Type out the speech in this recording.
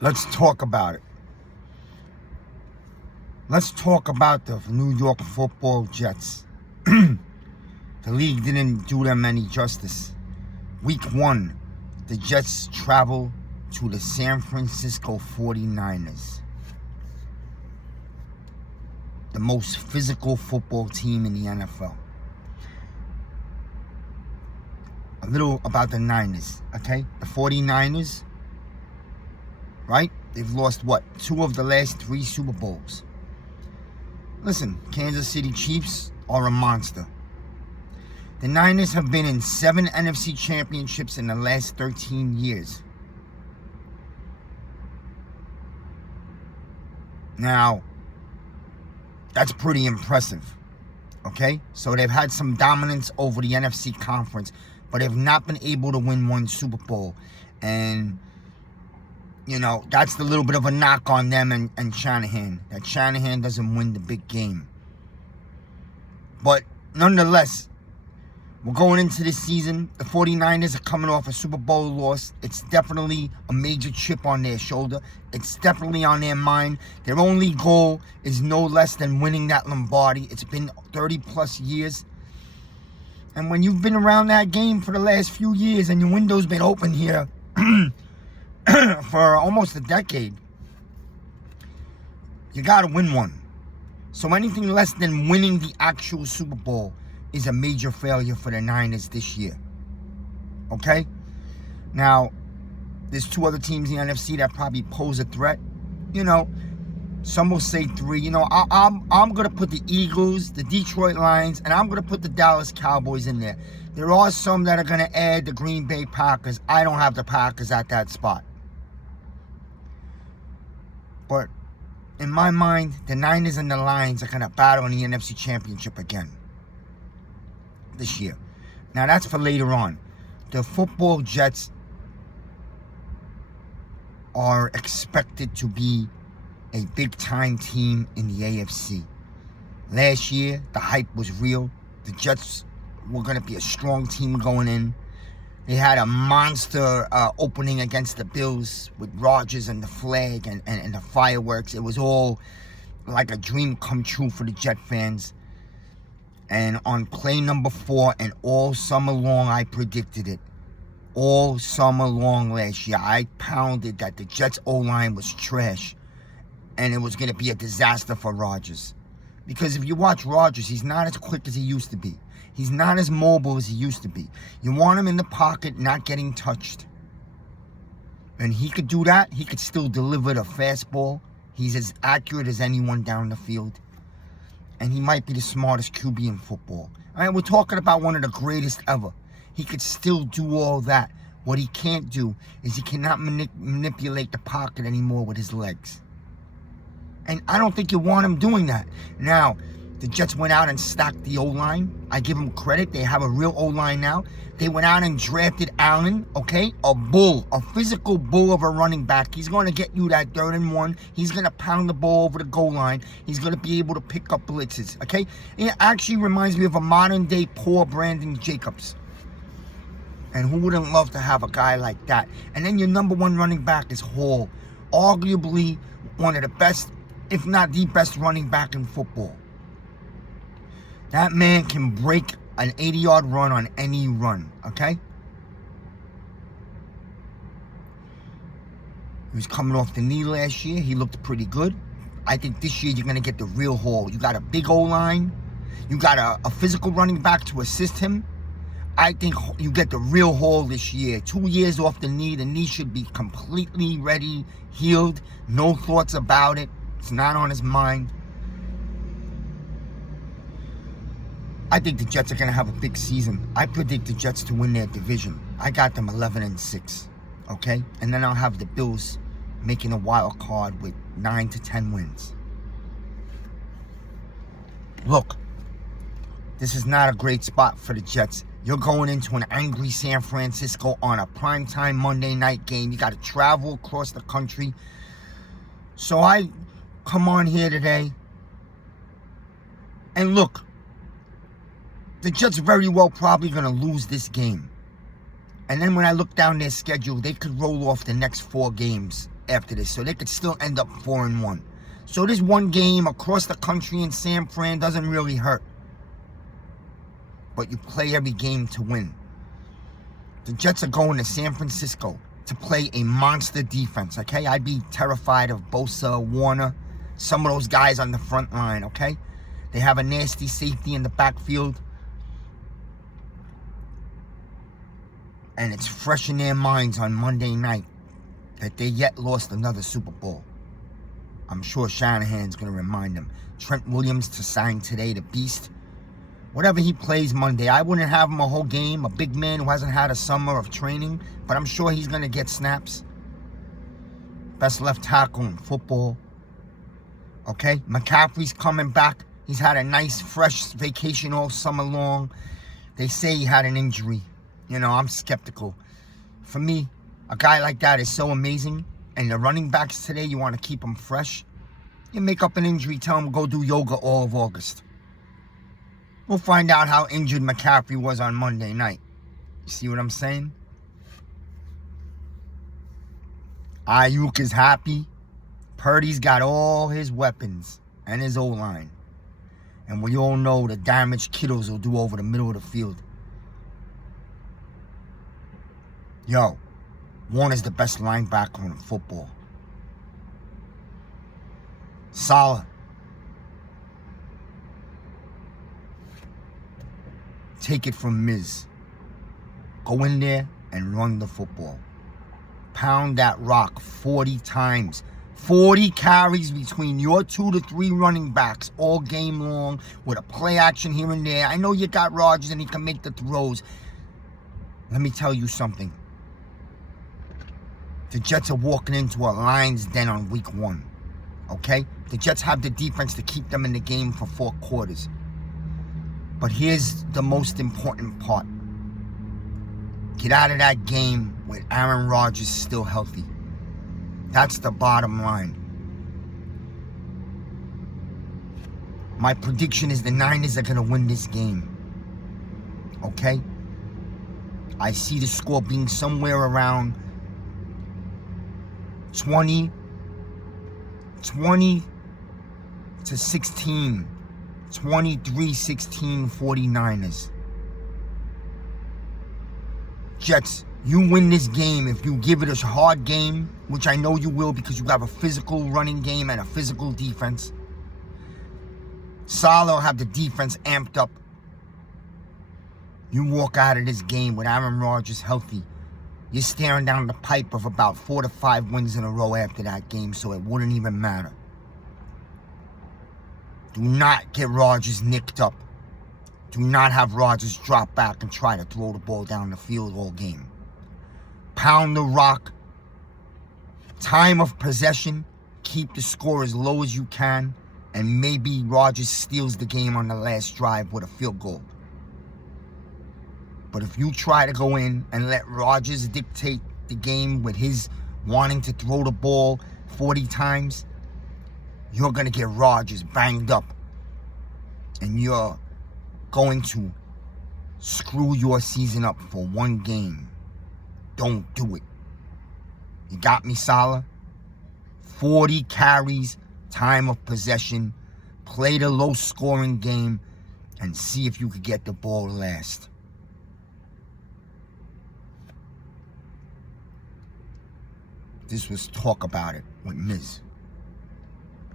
Let's talk about it. Let's talk about the New York Football Jets. The league didn't do them any justice. Week 1, the Jets travel to the San Francisco 49ers. The most physical football team in the NFL. A little about the Niners, okay? The 49ers, right? They've lost, 2 of the last 3 Super Bowls. Listen, Kansas City Chiefs are a monster. The Niners have been in 7 NFC championships in the last 13 years. Now, that's pretty impressive, okay? So they've had some dominance over the NFC conference, but they've not been able to win one Super Bowl. And, that's the little bit of a knock on them and Shanahan. That Shanahan doesn't win the big game. But nonetheless, we're going into this season. The 49ers are coming off a Super Bowl loss. It's definitely a major chip on their shoulder. It's definitely on their mind. Their only goal is no less than winning that Lombardi. It's been 30 plus years. And when you've been around that game for the last few years and your window's been open here for almost a decade, you got to win one. So anything less than winning the actual Super Bowl is a major failure for the Niners this year. Okay? Now, there's 2 other teams in the NFC that probably pose a threat. Some will say 3. I'm going to put the Eagles, the Detroit Lions, and I'm going to put the Dallas Cowboys in there. There are some that are going to add the Green Bay Packers. I don't have the Packers at that spot. But in my mind, the Niners and the Lions are going to battle in the NFC Championship again this year. Now, that's for later on. The football Jets are expected to be a big-time team in the AFC. Last year, the hype was real. The Jets were going to be a strong team going in. They had a monster opening against the Bills with Rodgers and the flag and the fireworks. It was all like a dream come true for the Jet fans. And on play number 4 and all summer long, I predicted it. All summer long last year, I pounded that the Jets O-line was trash. And it was going to be a disaster for Rodgers. Because if you watch Rodgers, he's not as quick as he used to be. He's not as mobile as he used to be. You want him in the pocket, not getting touched. And he could do that. He could still deliver the fastball. He's as accurate as anyone down the field. And he might be the smartest QB in football. All right, we're talking about one of the greatest ever. He could still do all that. What he can't do is he cannot manipulate the pocket anymore with his legs. And I don't think you want him doing that. Now, the Jets went out and stocked the O-line. I give them credit. They have a real O-line now. They went out and drafted Allen, okay? A bull, a physical bull of a running back. He's going to get you that 3rd and 1. He's going to pound the ball over the goal line. He's going to be able to pick up blitzes, okay? It actually reminds me of a modern-day poor Brandon Jacobs. And who wouldn't love to have a guy like that? And then your number 1 running back is Hall. Arguably one of the best, if not the best running back in football. That man can break an 80-yard run on any run, okay? He was coming off the knee last year. He looked pretty good. I think this year you're going to get the real Hall. You got a big O-line. You got a physical running back to assist him. I think you get the real Hall this year. 2 years off the knee. The knee should be completely ready, healed. No thoughts about it. It's not on his mind. I think the Jets are going to have a big season. I predict the Jets to win their division. I got them 11-6, okay? And then I'll have the Bills making a wild card with 9 to 10 wins. Look, this is not a great spot for the Jets. You're going into an angry San Francisco on a primetime Monday night game. You got to travel across the country. So I come on here today. And look, the Jets are very well probably going to lose this game. And then when I look down their schedule, they could roll off the next 4 games after this, so they could still end up 4-1. So this one game across the country in San Fran doesn't really hurt. But you play every game to win. The Jets are going to San Francisco to play a monster defense, okay? I'd be terrified of Bosa, Warner, some of those guys on the front line, okay? They have a nasty safety in the backfield. And it's fresh in their minds on Monday night that they yet lost another Super Bowl. I'm sure Shanahan's going to remind them. Trent Williams to sign today, the beast. Whatever he plays Monday, I wouldn't have him a whole game. A big man who hasn't had a summer of training. But I'm sure he's going to get snaps. Best left tackle in football. Okay? McCaffrey's coming back. He's had a nice, fresh vacation all summer long. They say he had an injury. You know, I'm skeptical. For me, a guy like that is so amazing. And the running backs today, you want to keep them fresh. You make up an injury, tell them go do yoga all of August. We'll find out how injured McCaffrey was on Monday night. You see what I'm saying? Ayuk is happy. Purdy's got all his weapons and his O-line. And we all know the damage Kittles will do over the middle of the field. Yo, Warner's the best linebacker in football. Salah. Take it from Miz. Go in there and run the football. Pound that rock 40 times. 40 carries between your 2 to 3 running backs all game long with a play action here and there. I know you got Rodgers and he can make the throws. Let me tell you something. The Jets are walking into a lion's den on week 1. Okay? The Jets have the defense to keep them in the game for 4 quarters. But here's the most important part. Get out of that game with Aaron Rodgers still healthy. That's the bottom line. My prediction is the Niners are going to win this game. Okay? I see the score being somewhere around 20 to 16. 23-16 49ers. Jets, you win this game if you give it a hard game, which I know you will because you have a physical running game and a physical defense. Salah will have the defense amped up. You walk out of this game with Aaron Rodgers healthy. You're staring down the pipe of about 4 to 5 wins in a row after that game, so it wouldn't even matter. Do not get Rodgers nicked up. Do not have Rodgers drop back and try to throw the ball down the field all game. Pound the rock. Time of possession. Keep the score as low as you can. And maybe Rodgers steals the game on the last drive with a field goal. But if you try to go in and let Rodgers dictate the game with his wanting to throw the ball 40 times, you're going to get Rodgers banged up. And you're going to screw your season up for one game. Don't do it. You got me, Salah? 40 carries, time of possession. Play the low-scoring game and see if you could get the ball last. This was Talk About It with Miz.